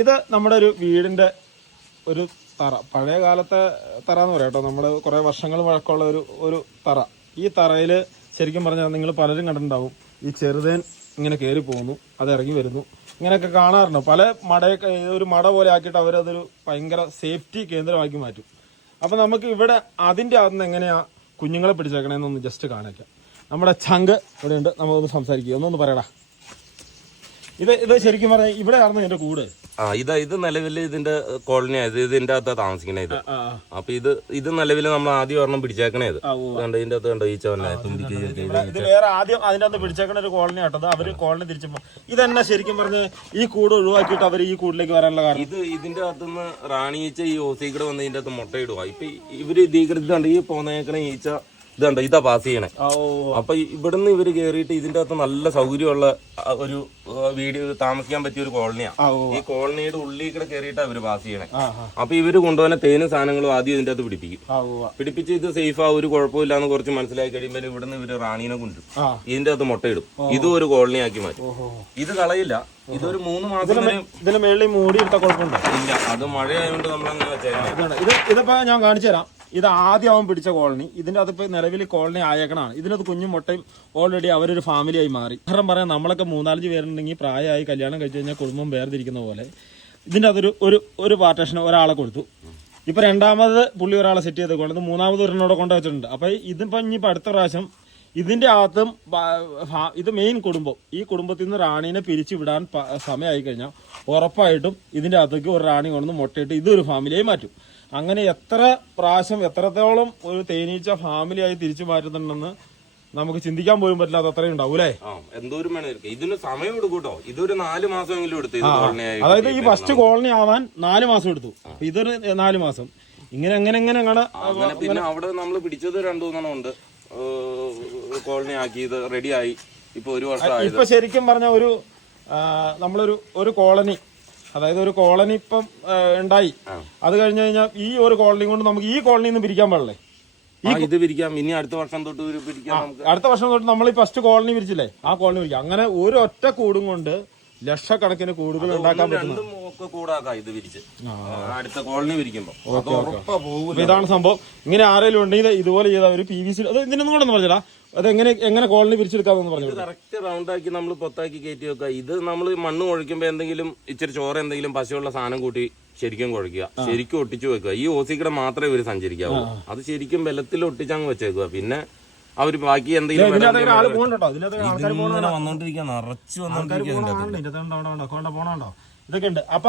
ഇത് നമ്മുടെ ഒരു വീടിന്റെ ഒരു തറ. പഴയ കാലത്തെ തറ എന്ന് പറയാം കേട്ടോ. നമ്മൾ കുറേ വർഷങ്ങൾ വഴക്കമുള്ള ഒരു ഒരു തറ. ഈ തറയിൽ ശരിക്കും പറഞ്ഞാൽ നിങ്ങൾ പലരും കണ്ടിട്ടുണ്ടാവും. ഈ ചെറുതേൻ ഇങ്ങനെ കയറി പോകുന്നു അത് ഇറങ്ങി വരുന്നു. ഇങ്ങനെയൊക്കെ കാണാറുണ്ട്? പല മടയൊക്കെ ഒരു മട പോലെ ആക്കിയിട്ട് അവരതൊരു ഭയങ്കര സേഫ്റ്റി കേന്ദ്രമാക്കി മാറ്റും. അപ്പം നമുക്ക് ഇവിടെ അതിന്റെ അകത്തുനിന്ന് എങ്ങനെയാ കുഞ്ഞുങ്ങളെ പിടിച്ചേക്കണേന്നൊന്ന് ജസ്റ്റ് കാണിക്കാം. നമ്മുടെ ചങ്ക് ഇവിടെയുണ്ട്. നമുക്കൊന്ന് സംസാരിക്കുക ഒന്നൊന്ന് പറയടാ. ഇത് ഇത് ശരിക്കും പറഞ്ഞാൽ ഇവിടെ ആയിരുന്നു എന്റെ കൂട്. ആ ഇത് ഇത് നിലവിൽ ഇതിന്റെ കോളനി ആയത് ഇതിന്റെ അകത്താ താമസിക്കണേ ഇത്. അപ്പൊ ഇത് ഇത് നിലവിൽ നമ്മൾ ആദ്യം ഒരെണ്ണം പിടിച്ചേക്കണേ ഇത്. കണ്ടോ ഇതിന്റെ അകത്ത് കണ്ടോ ഈ ഇവിടെ ഇത് വേറെ ആദ്യം അതിന്റെ അകത്ത് പിടിച്ചേക്കണ ഒരു കോളനി ആട്ടത് അവർ കോളനി തിരിച്ചു ഇത് തന്നെ ശരിക്കും പറഞ്ഞ് ഈ കൂട് ഒഴിവാക്കിയിട്ട് അവർ ഈ കൂടിലേക്ക് വരാനുള്ള കാരണം? ഇത് ഇതിന്റെ അകത്തുനിന്ന് റാണി ഈച്ച ഈ ഓസീക്കട് വന്ന് ഇതിന്റെ അകത്ത് മുട്ടയിടുക ഇപ്പൊ ഇവർ ഇതുണ്ട് ഈ പോന്നേക്കണ ഈച്ച ഇതുണ്ട് ഇതാ പാസ് ചെയ്യണേ. അപ്പൊ ഇവിടുന്ന് ഇവർ കേറിയിട്ട് ഇതിന്റെ അകത്ത് നല്ല സൗകര്യമുള്ള ഒരു വീഡിയോ വീട് താമസിക്കാൻ പറ്റിയ ഒരു കോളനിയാ ഈ കോളനിയുടെ ഉള്ളിൽ കൂടെ കയറിയിട്ടാണ് ഇവർ പാസ് ചെയ്യണേ. അപ്പൊ ഇവർ കൊണ്ടുപോകുന്ന തേനും സാധനങ്ങളും ആദ്യം ഇതിന്റെ അകത്ത് പിടിപ്പിക്കും. പിടിപ്പിച്ച് ഇത് സേഫ് ആ ഒരു കുഴപ്പമില്ലാന്ന് കുറച്ച് മനസ്സിലാക്കി കഴിയുമ്പോൾ ഇവിടുന്ന് ഇവർ റാണീനെ കൊണ്ടു ഇതിന്റെ അകത്ത് മുട്ടയിടും. ഇതും ഒരു കോളനി ആക്കി മാറ്റും. ഇത് കളയില്ല. ഇതൊരു മൂന്ന് മാസം ഇതിന് മേളിൽ മൂടി ഇട്ട കുഴപ്പമുണ്ടോ? ഇല്ല. അത് മഴയായതുകൊണ്ട് നമ്മൾ അങ്ങനെ വെച്ചേക്കാം ഇതിപ്പോ ഞാൻ കാണിച്ചു തരാം ഇത് ആദ്യം അവൻ പിടിച്ച കോളനി. ഇതിന്റെ അതിപ്പോ നിലവിൽ കോളനി ആയേക്കണാണ് ഇതിനകത്ത് കുഞ്ഞും മുട്ടയും ഓൾറെഡി അവരൊരു ഫാമിലിയായി മാറി. കാരണം പറയാം നമ്മളൊക്കെ മൂന്നാലഞ്ച് പേരുണ്ടെങ്കിൽ പ്രായമായി കല്യാണം കഴിച്ചു കഴിഞ്ഞാൽ കുടുംബം വേർതിരിക്കുന്ന പോലെ ഇതിന്റെ അതൊരു ഒരു ഒരു പാർട്ടേഷന് ഒരാളെ കൊടുത്തു. ഇപ്പൊ രണ്ടാമത് പുള്ളി ഒരാളെ സെറ്റ് ചെയ്ത് കൊണ്ടത് മൂന്നാമത് ഒരെണ്ണോടെ കൊണ്ടുവച്ചിട്ടുണ്ട്. അപ്പൊ ഇതിപ്പോ ഇനിയിപ്പോ അടുത്ത പ്രാവശ്യം ഇതിന്റെ അകത്തും ഇത് മെയിൻ കുടുംബം. ഈ കുടുംബത്തിൽ നിന്ന് റാണീനെ പിരിച്ചു വിടാൻ സമയമായി കഴിഞ്ഞാൽ ഉറപ്പായിട്ടും ഇതിന്റെ അകത്തേക്ക് ഒരു റാണി കൊണ്ടുവന്ന് മുട്ടയിട്ട് ഇതൊരു ഫാമിലിയായി മാറ്റും. അങ്ങനെ എത്ര പ്രാവശ്യം എത്രത്തോളം ഒരു തേനീച്ച ഫാമിലിയായി തിരിച്ചു മാറ്റുന്നുണ്ടെന്ന് നമുക്ക് ചിന്തിക്കാൻ പോലും പറ്റില്ലാത്ത അത്രയും ഉണ്ടാവും അല്ലേ? എന്തോരം വേണം ഇതിന് സമയം എടുക്കൂട്ടോ. കേട്ടോ ഇതൊരു നാല് മാസമെങ്കിലും എടുത്തു ഇത് കോളനിയായി അതായത് ഈ ഫസ്റ്റ് കോളനി ആവാൻ നാല് മാസം എടുത്തു. ഇതൊരു നാല് മാസം. ഇങ്ങനെ അങ്ങനെ അങ്ങനെ അങ്ങനെ പിന്നെ അവിടെ നമ്മൾ പിടിച്ചത് രണ്ടു മൂന്നെണ്ണം ഉണ്ട്. കോളനി ആക്കിയത് റെഡി റെഡിയായി. ഇപ്പൊ ഒരു വർഷമായി ഇപ്പൊ ശരിക്കും പറഞ്ഞ ഒരു നമ്മളൊരു ഒരു കോളനി അതായത് ഒരു കോളനി ഇപ്പം ഉണ്ടായി. അത് കഴിഞ്ഞു കഴിഞ്ഞാൽ ഈ ഒരു കോളനി കൊണ്ട് നമുക്ക് ഈ കോളനിയിൽ നിന്ന് പിരിക്കാൻ പാടില്ലേ? ഇത് പിരിക്കാം. ഇനി അടുത്ത വർഷം തൊട്ട് പിരിക്കാം അടുത്ത വർഷം തൊട്ട് നമ്മൾ ഈ ഫസ്റ്റ് കോളനി പിരിച്ചില്ലേ? ആ കോളനി പിരിക്കാം. അങ്ങനെ ഒരു ഒറ്റ കൂടും കൊണ്ട് ലക്ഷക്കണക്കിന് കൂടുതൽ ഉണ്ടാക്കാൻ പറ്റും അടുത്ത കോളനി വിരിക്കുമ്പോൾ ഇതാണ് സംഭവം. ഇങ്ങനെ ആരെങ്കിലും ഉണ്ടെങ്കിൽ ഇതുപോലെ ചെയ്ത ഒരു പി വി സി അത് ഇതിനൊന്നും കൂടെ പറഞ്ഞില്ല. പറഞ്ഞാ അത് എങ്ങനെ എങ്ങനെ കോളനി പിരിച്ചെടുക്കാന്ന് പറഞ്ഞു കറക്റ്റ് റൗണ്ട് ആക്കി നമ്മൾ പൊത്താക്കി കയറ്റി വെക്കുക ഇത് നമ്മൾ മണ്ണ് കുഴക്കുമ്പോ എന്തെങ്കിലും ഇച്ചിരി ചോറ് എന്തെങ്കിലും പശയുള്ള സാധനം കൂട്ടി ശരിക്കും കുഴക്കുക ശരിക്കും ഒട്ടിച്ചു വെക്കുക. ഈ ഓസിക്കടെ മാത്രമേ ഇവർ സഞ്ചരിക്കാവൂ. അത് ശരിക്കും ബലത്തിൽ ഒട്ടിച്ചങ്ങ് വെച്ചേക്കുക പിന്നെ അവർ ബാക്കി എന്തെങ്കിലും ഇതിനകത്ത് ആൾ പോകണ്ടോ ഇതിനകത്ത് ആൾക്കാർ ഇങ്ങനെ വന്നോണ്ടിരിക്കുക നിറച്ചു വന്നോണ്ടിരിക്കുന്നുണ്ട് ഇതൊക്കെ ഉണ്ട്? അപ്പൊ